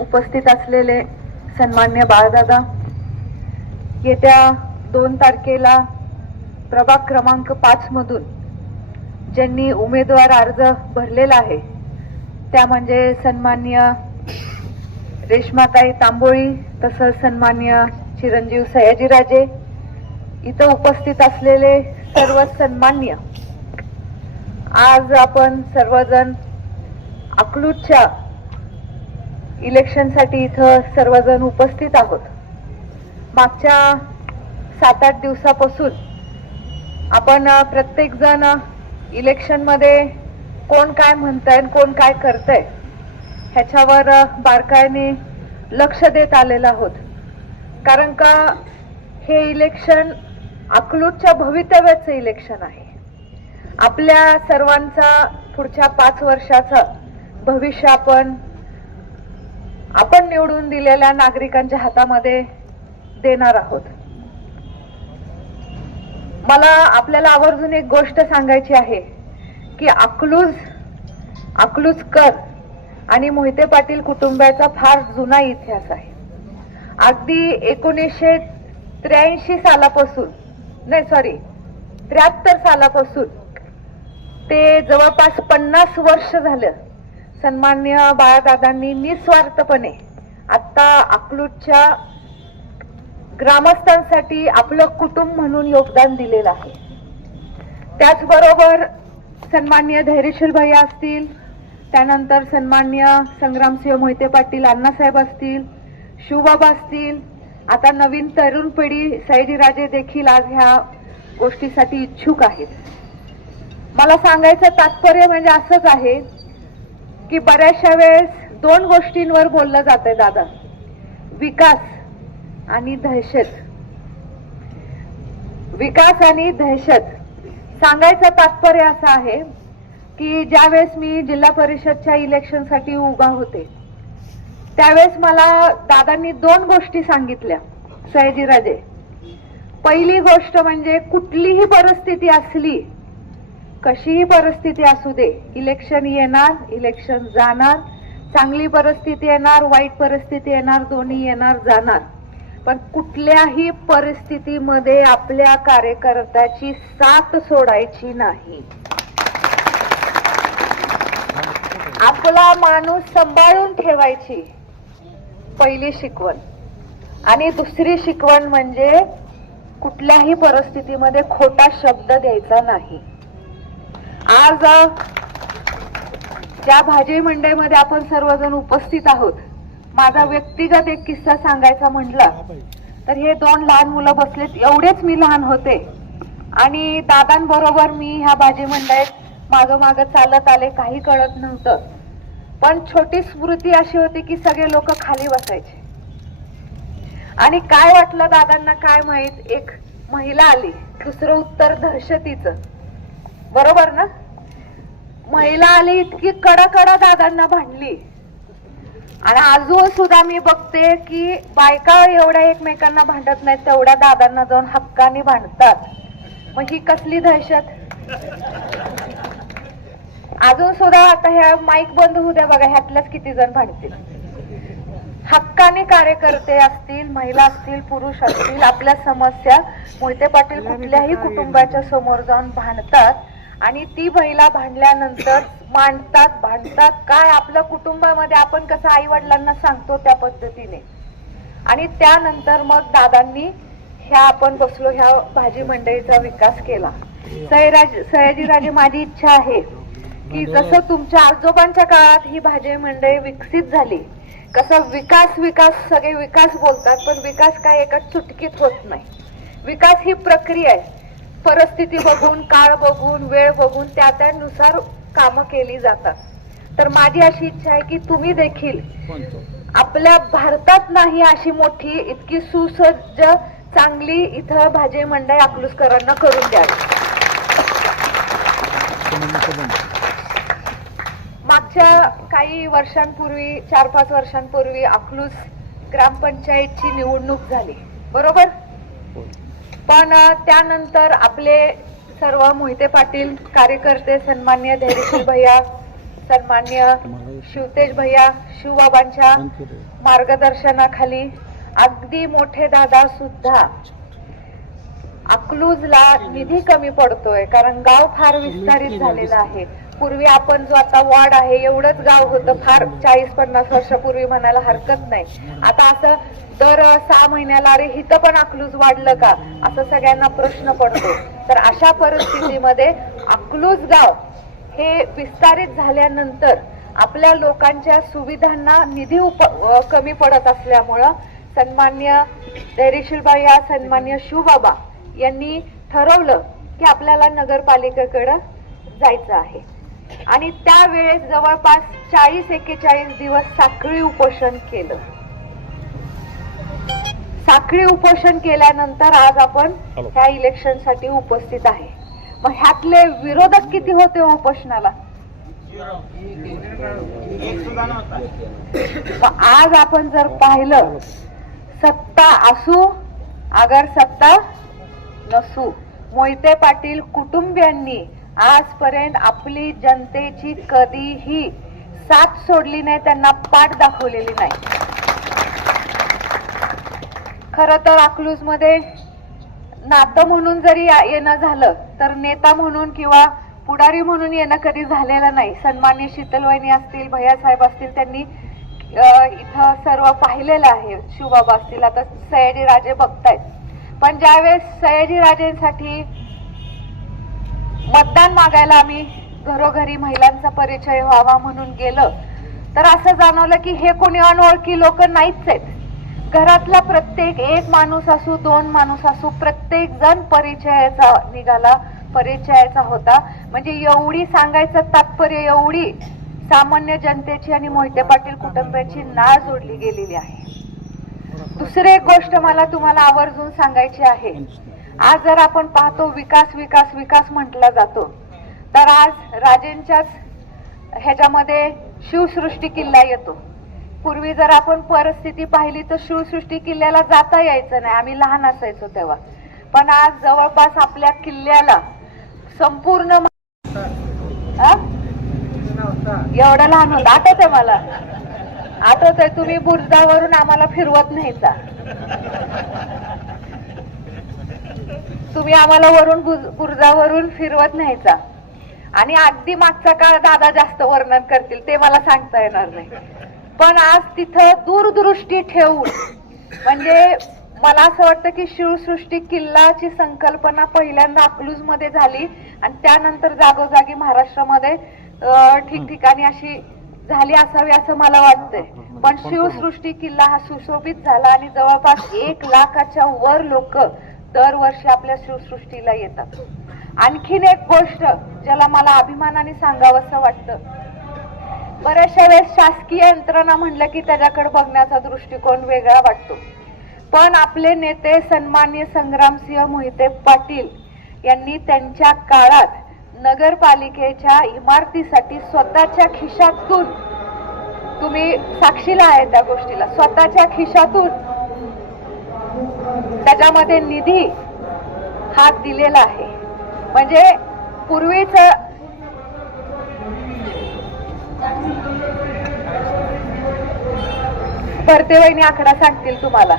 उपस्थित असलेले सन्मान्य बाळदादा येत्या दोन तारखेला प्रभाग क्रमांक पाच मधून ज्यांनी उमेदवार अर्ज भरलेला आहे त्या म्हणजे सन्मान्य रेश्माताई तांबोळी तसंच सन्मान्य चिरंजीव सयाजीराजे इथं उपस्थित असलेले सर्व सन्मान्य. आज आपण सर्वजण अकलूजच्या इलेक्शनसाठी इथं सर्वजण उपस्थित आहोत. मागच्या सात आठ दिवसापासून आपण प्रत्येकजण इलेक्शनमध्ये कोण काय म्हणताय आणि कोण काय करतंय ह्याच्यावर बारकाईने लक्ष देत आलेलं आहोत. कारण का हे इलेक्शन अकलूटच्या भवितव्याचं इलेक्शन आहे. आपल्या सर्वांचा पुढच्या पाच वर्षाचं भविष्य आपण आपण निवडून दिलेल्या नागरिकांच्या हातामध्ये देणार आहोत. मला आपल्याला आवर्जून एक गोष्ट सांगायची आहे की अकलूज अकलूजकर आणि मोहिते पाटील कुटुंबाचा फार जुना इतिहास आहे. अगदी एकोणीसशे त्र्याऐंशी सालापासून नाही सॉरी त्र्याहत्तर सालापासून ते जवळपास पन्नास वर्ष झालं सन्मान्य बाळादादांनी निस्वार्थपणे आत्ता अकलूटच्या ग्रामस्थांसाठी आपलं कुटुंब म्हणून योगदान दिलेलं आहे. त्याचबरोबर सन्मान्य धैर्यशील भैया असतील त्यानंतर सन्मान्य संग्रामसिंह मोहिते पाटील अण्णासाहेब असतील शिवबाबा असतील आता नवीन तरुण पिढी सयाजीराजे देखील आज ह्या गोष्टीसाठी इच्छुक आहेत. मला सांगायचं तात्पर्य म्हणजे असंच आहे की बऱ्याचशा वेळेस दोन गोष्टींवर बोललं जातंय दादा. विकास आणि दहशत. विकास आणि दहशत. सांगायचं तात्पर्य असं आहे की ज्यावेळेस मी जिल्हा परिषदच्या इलेक्शनसाठी उभा होते त्यावेळेस मला दादांनी दोन गोष्टी सांगितल्या सयाजीराजे. पहिली गोष्ट म्हणजे कुठलीही परिस्थिती असली कशीही परिस्थिती असू दे इलेक्शन येणार इलेक्शन जाणार. चांगली परिस्थिती येणार वाईट परिस्थिती येणार दोन्ही येणार जाणार. पण कुठल्याही परिस्थितीमध्ये आपल्या कार्यकर्त्याची साथ सोडायची नाही. आपला माणूस सांभाळून ठेवायची. पहिली शिकवण. आणि दुसरी शिकवण म्हणजे कुठल्याही परिस्थितीमध्ये खोटा शब्द द्यायचा नाही. आज ज्या भाजी मंडईमध्ये आपण सर्वजण उपस्थित आहोत माझा व्यक्तिगत एक किस्सा सांगायचा म्हटला तर हे दोन लहान मुलं बसलेत एवढेच मी लहान होते. आणि दादांबरोबर मी ह्या भाजी मंडईत मागं मागं चालत आले काही कळत नव्हतं. पण छोटी स्मृती अशी होती की सगळे लोक खाली बसायचे. आणि काय वाटलं दादांना काय माहीत एक महिला आली दुसरं उत्तर दहशतीचं. बरोबर ना? महिला आली इतकी कडकडा दादांना भांडली. आणि अजून सुद्धा मी बघते की बायका एवढ्या एकमेकांना भांडत नाहीत तेवढ्या दादांना जाऊन हक्काने भांडतात. मग ही कसली दहशत? अजून सुद्धा आता ह्या माईक बंद होऊ द्या बघा ह्यातल्याच किती जण भांडतील. हक्काने कार्यकर्ते असतील महिला असतील पुरुष असतील आपल्या समस्या मोहिते पाटील कुठल्याही कुटुंबाच्या समोर जाऊन भांडतात आणि ती महिला भांडल्यानंतर मांडतात भांडतात. काय आपल्या कुटुंबामध्ये आपण कसं आई वडिलांना सांगतो त्या पद्धतीने? आणि त्यानंतर मग दादांनी ह्या आपण बसलो ह्या भाजी मंडईचा विकास केला. सयाजी सयाजीराजे माझी इच्छा आहे की जसं तुमच्या आजोबांच्या काळात ही भाजी मंडई विकसित झाली कसं विकास विकास सगळे विकास बोलतात पण विकास काय एका चुटकीत होत नाही. विकास ही प्रक्रिया आहे. परिस्थिती बघून काळ बघून वेळ बघून त्या त्यानुसार कामं केली जातात. तर माझी अशी इच्छा आहे की तुम्ही देखील आपल्या भारतात नाही अशी मोठी इतकी सुसज्ज चांगली इथं भाजी मंडई अकलूसकरांना करून द्यावी. मागच्या काही वर्षांपूर्वी चार पाच वर्षांपूर्वी अकलूस ग्रामपंचायतची निवडणूक झाली. बरोबर? पण त्यानंतर आपले सर्व मोहिते पाटील कार्यकर्ते सन्मान्य धैर्यशील भैया सन्मान्य शिवतेज भैया शिवबाबांच्या मार्गदर्शनाखाली अगदी मोठे दादा सुद्धा अकलूजला निधी कमी पडतोय कारण गाव फार विस्तारित झालेलं आहे. पूर्वी आपण जो आता वॉर्ड आहे एवढंच गाव होतं. फार चाळीस पन्नास वर्षापूर्वी म्हणायला हरकत नाही. आता असं दर सहा महिन्याला अरे हिथं पण अकलूज वाढलं का? असं सगळ्यांना प्रश्न पडतो. तर अशा परिस्थितीमध्ये अकलूज गाव हे विस्तारित झाल्यानंतर आपल्या लोकांच्या सुविधांना निधी उप कमी पडत असल्यामुळं सन्मान्य धैर्यशील या सन्मान्य शिवबाबा यांनी ठरवलं की आपल्याला नगरपालिकेकडं जायचं आहे. आणि त्यावेळेस जवळपास चाळीस एक्केचाळीस दिवस साखळी उपोषण केलं. साखळी उपोषण केल्यानंतर आज आपण ह्या इलेक्शनसाठी उपस्थित आहे. मग ह्यातले विरोधक किती होते हो उपोषणाला? आज आपण जर पाहिलं सत्ता असू अगर सत्ता नसू मोहिते पाटील कुटुंबियांनी आजपर्यंत आपली जनतेची कधीही साथ सोडली नाही त्यांना पाठ दाखवलेली नाही. खर तर अकलूजमध्ये नातं म्हणून जरी येणं झालं तर नेता म्हणून किंवा पुढारी म्हणून येणं कधी झालेलं नाही. सन्मान्य शीतलवाहिनी असतील भैया साहेब असतील त्यांनी इथं सर्व पाहिलेलं आहे. शिवबाबा असतील आता सयाजी राजे बघतायत. पण ज्यावेळेस सयाजी राजेंसाठी मतदान मागायला आम्ही घरोघरी महिलांचा परिचय व्हावा म्हणून गेलं. तर असं जाणवलं की हे कोणी अनोळखी लोक नाहीच आहेत. घरातला प्रत्येक एक माणूस असू दोन माणूस असू प्रत्येक जण परिचयाचा निघाला परिचयाचा होता. म्हणजे एवढी सांगायचं तात्पर्य एवढी सामान्य जनतेची आणि मोहिते पाटील कुटुंबियांची नाळ जोडली गेलेली आहे. दुसरी एक गोष्ट मला तुम्हाला आवर्जून सांगायची आहे. आज जर आपण पाहतो विकास विकास विकास म्हटला जातो तर आज राजेंच्याच ह्याच्यामध्ये शिवसृष्टी किल्ला येतो. पूर्वी जर आपण परिस्थिती पाहिली तर शिवसृष्टी किल्ल्याला जाता यायचं नाही. आम्ही लहान असायचो तेव्हा. पण आज जवळपास आपल्या किल्ल्याला संपूर्ण हा? एवढं लहान होत आठवत आहे मला. आठवत आहे तुम्ही बुर्जावरून आम्हाला फिरवत नाहीचा तुम्ही आम्हाला वरून बुरजावरून फिरवत न्यायचा आणि अगदी मागचा काळ दादा जास्त वर्णन करतील ते मला सांगता येणार नाही. पण आज तिथं दूरदृष्टी ठेवून म्हणजे मला असं वाटतं की शिवसृष्टी किल्लाची संकल्पना पहिल्यांदा अकलूजमध्ये झाली आणि त्यानंतर जागोजागी महाराष्ट्रामध्ये ठिकठिकाणी अशी झाली असावी असं मला वाटतंय. पण शिवसृष्टी किल्ला हा सुशोभित झाला आणि जवळपास एक लाखाच्या वर लोक दरवर्षी आपल्या शिवसृष्टीला येतात. आणखीन एक गोष्ट ज्याला मला अभिमानाने सांगावंसं वाटतं. बऱ्याचशा वेळेस शासकीय यंत्रणा म्हणलं की त्याच्याकडे बघण्याचा दृष्टिकोन वेगळा वाटतो. पण आपले नेते सन्मान्य संग्रामसिंह मोहिते पाटील यांनी त्यांच्या काळात नगरपालिकेच्या इमारतीसाठी स्वतःच्या खिशातून तुम्ही साक्षीला आहे त्या गोष्टीला स्वतःच्या खिशातून त्याच्यामध्ये निधी हा दिलेला आहे. म्हणजे पूर्वीच भरते वहिनी आकडा सांगतील तुम्हाला.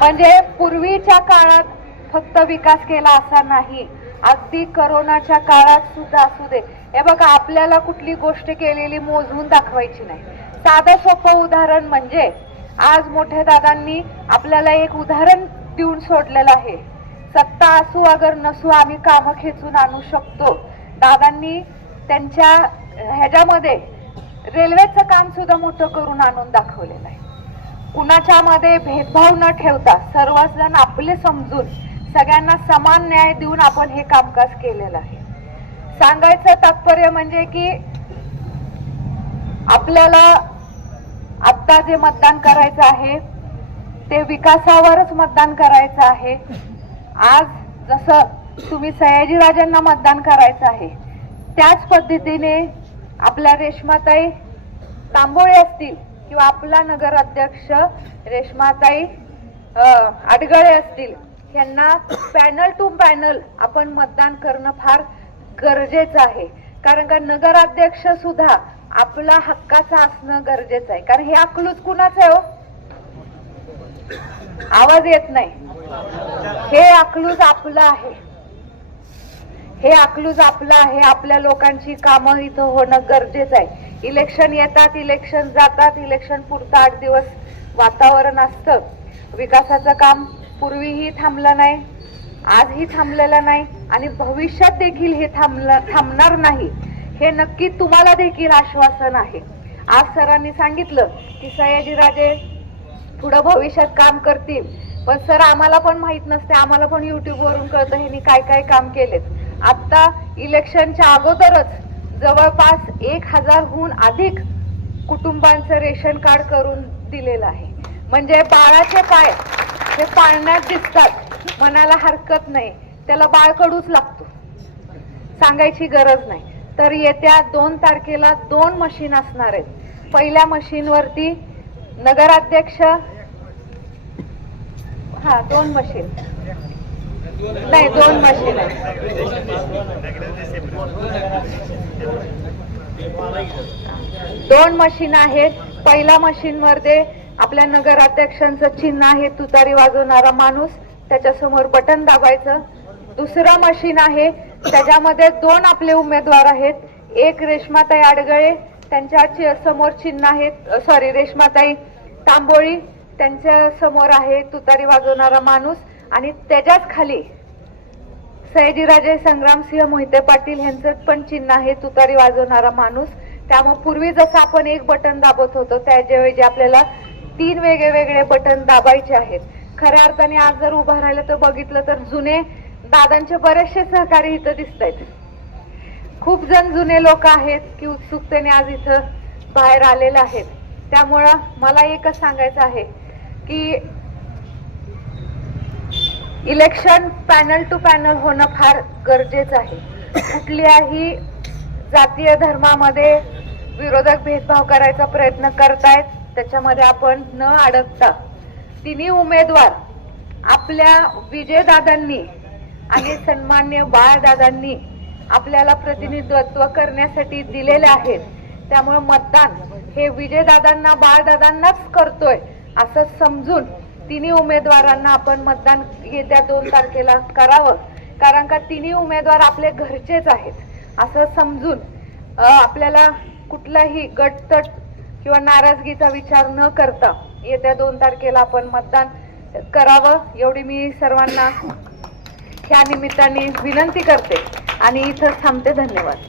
म्हणजे पूर्वीच्या काळात फक्त विकास केला असा नाही. अगदी करोनाच्या काळात सुद्धा असू दे. हे बघा आपल्याला कुठली गोष्ट केलेली मोजून दाखवायची नाही. साधं सोपं उदाहरण म्हणजे आज मोठ्या दादांनी आपल्याला एक उदाहरण देऊन सोडलेलं आहे. सत्ता असू अगर नसू आम्ही कामं खेचून आणू शकतो. दादांनी त्यांच्या ह्याच्यामध्ये रेल्वेचं काम सुद्धा मोठं करून आणून दाखवलेलं आहे. कुणाच्या मध्ये भेदभाव न ठेवता सर्वजण आपले समजून सगळ्यांना समान न्याय देऊन आपण हे कामकाज केलेलं आहे. सांगायचं तात्पर्य म्हणजे की आपल्याला आता जे मतदान करायचं आहे ते विकासावरच मतदान करायचं आहे. आज जसं तुम्ही सयाजीराजांना मतदान करायचं आहे त्याच पद्धतीने आपल्या रेश्माताई तांबोळे असतील किंवा आपला नगर अध्यक्ष रेश्माताई आडगळे असतील यांना पॅनल टू पॅनल आपण मतदान करणं फार गरजेचं आहे. कारण का नगराध्यक्ष सुद्धा आपला हक्काचा असणं गरजेचं आहे. कारण हे अकलूज कुणाचं आहे हो? आवाज येत नाही. हे अकलूज आपलं आहे. हे अकलूज आपलं आहे. आपल्या लोकांची कामं इथं होणं गरजेचं आहे. इलेक्शन येतात इलेक्शन जातात इलेक्शन पुरतं आठ दिवस वातावरण असतं. विकासाचं काम पूर्वीही थांबलं नाही आजही थांबलेलं नाही आणि भविष्यात देखील हे थांबलं थांबणार नाही. हे नक्की तुम्हाला देखील आश्वासन आहे. आज सरांनी सांगितलं की सयाजीराजे पुढं भविष्यात काम करतील. पण सर आम्हाला पण माहीत नसते आम्हाला पण युट्यूबवरून कळतं ह्यांनी काय काय काम केलेत. आत्ता इलेक्शनच्या अगोदरच जवळपास एक हजारहून अधिक कुटुंबांचं रेशन कार्ड करून दिलेलं आहे. म्हणजे बाळाचे पाय हे पाळण्यात दिसतात मनाला हरकत नाही. त्याला बाळ कडूच लागतो. सांगायची गरज नाही. तर येत्या दोन तारखेला दोन मशीन असणार आहेत. पहिल्या मशीनवरती नगराध्यक्ष हा दोन मशीन. नाही दोन मशीन आहेत. दोन मशीन आहेत. पहिल्या मशीनमध्ये आपल्या नगराध्यक्षांचं चिन्ह आहे तुतारी वाजवणारा माणूस त्याच्यासमोर बटन दाबायचं. दुसरं मशीन आहे त्याच्यामध्ये दोन आपले उमेदवार आहेत. एक रेश्माताई आडगळे त्यांच्या चि- समोर चिन्ह आहेत. सॉरी रेश्माताई तांबोळी त्यांच्यासमोर आहे तुतारी वाजवणारा माणूस. आणि त्याच्याच खाली सयाजीराजे संग्रामसिंह मोहिते पाटील यांचं पण चिन्ह आहे तुतारी वाजवणारा माणूस. त्यामुळे पूर्वी जसं आपण एक बटन दाबत होतो त्याऐवजी आपल्याला तीन वेगळे वेगळे बटन दाबायचे आहेत. खऱ्या अर्थाने आज जर उभं राहिलं तर बघितलं तर जुने दादांचे बरेचसे सहकारी इथं दिसत आहेत खूप जण जुने लोक आहेत की उत्सुकतेने आज इथं बाहेर आलेले आहेत. त्यामुळं मला एकच सांगायचं आहे की इलेक्शन पॅनल टू पॅनल होणं फार गरजेचं आहे. कुठल्याही जातीय धर्मामध्ये विरोधक भेदभाव करायचा प्रयत्न करतायत त्याच्यामध्ये आपण न अडकता तिन्ही उमेदवार आपल्या विजयदादांनी आणि सन्मान्य बाळदादांनी आपल्याला प्रतिनिधित्व करण्यासाठी दिलेले आहेत. त्यामुळे मतदान हे विजयदादांना बाळदादांनाच करतोय असं समजून तिन्ही उमेदवारांना आपण मतदान येत्या दोन तारखेला करावं. कारण का तिन्ही उमेदवार आपले घरचेच आहेत असं समजून आपल्याला कुठलाही गटतट किंवा नाराजगीचा विचार न करता येत्या दोन तारखेला आपण मतदान करावं एवढी मी सर्वांना ह्या निमित्ताने विनंती करते आणि इथं थांबते. धन्यवाद.